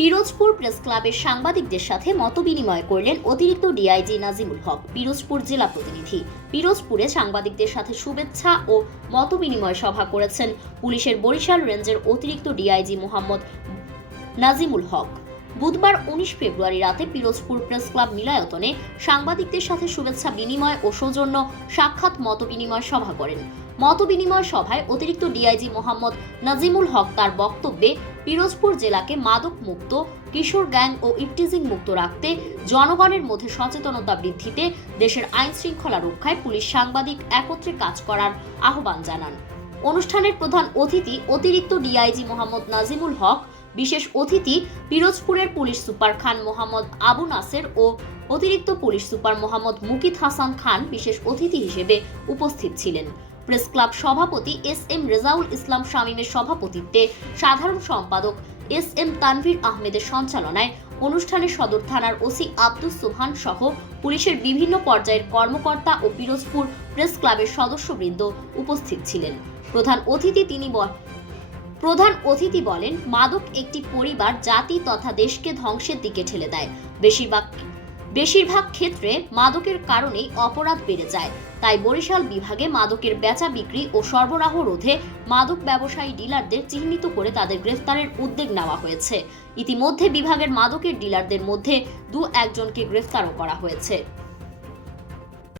Pirojpur press ক্লাবের সাংবাদিকদের সাথে মতবিনিময় করলেন অতিরিক্ত ডিআইজি নাজিমুল হক, পিরোজপুর জেলা প্রতিনিধি। পিরোজপুরে সাংবাদিকদের সাথে শুভেচ্ছা ও মতবিনিময় সভা করেছেন পুলিশের বরিশাল রেঞ্জের অতিরিক্ত ডিআইজি মোহাম্মদ নাজিমুল হক। বুধবার উনিশ ফেব্রুয়ারি রাতে পিরোজপুর প্রেস ক্লাব মিলায়তনে সাংবাদিকদের সাথে শুভেচ্ছা বিনিময় ও সৌজন্য সাক্ষাৎ মতবিনিময় সভা করেন। মতবিনিময় সভায় অতিরিক্ত ডিআইজি মোহাম্মদ নাজিমুল হক তার বক্তব্যে পিরোজপুর জেলাকে মাদক মুক্ত, কিশোর গ্যাং ও ইফটিজিং মুক্ত রাখতে, জনগণের মধ্যে সচেতনতা বৃদ্ধিতে, দেশের আইন শৃঙ্খলা রক্ষায় পুলিশ সাংবাদিক একত্রে কাজ করার আহ্বান জানান। অনুষ্ঠানের প্রধান অতিথি অতিরিক্ত ডিআইজি মোহাম্মদ নাজিমুল হক বিশেষ অতিথি পিরোজপুরের পুলিশ সুপার খান মোহাম্মদ আবু নাসের ও অতিরিক্ত পুলিশ সুপার মোহাম্মদ মুকিত হাসান খান বিশেষ অতিথি হিসেবে উপস্থিত ছিলেন। প্রেস ক্লাব সভাপতি এস এম রেজাউল ইসলাম শামীমের সভাপতিত্বে সাধারণ সম্পাদক এস এম তানভীর আহমেদের সঞ্চালনায় অনুষ্ঠানে সদর থানার ওসি আব্দুস সোহান সহ পুলিশের বিভিন্ন পর্যায়ের কর্মকর্তা ও পিরোজপুর প্রেস ক্লাবের সদস্যবৃন্দ উপস্থিত ছিলেন। প্রধান অতিথি তিনি প্রধান অতিথি বলেন, মাদক একটি পরিবার জাতি তথা দেশকে ধ্বংসের দিকে ঠেলে দেয়। বেশিরভাগ বেশিরভাগ ক্ষেত্রে মাদকের কারণেই অপরাধ বেড়ে যায়। তাই বরিশাল বিভাগে মাদকের বেচা বিক্রি ও সরবরাহ রোধে মাদক ব্যবসায়ী ডিলারদের চিহ্নিত করে তাদের গ্রেফতারের উদ্যোগ নেওয়া হয়েছে। ইতিমধ্যে বিভাগের মাদকের ডিলারদের মধ্যে দু একজনকে গ্রেফতারও করা হয়েছে।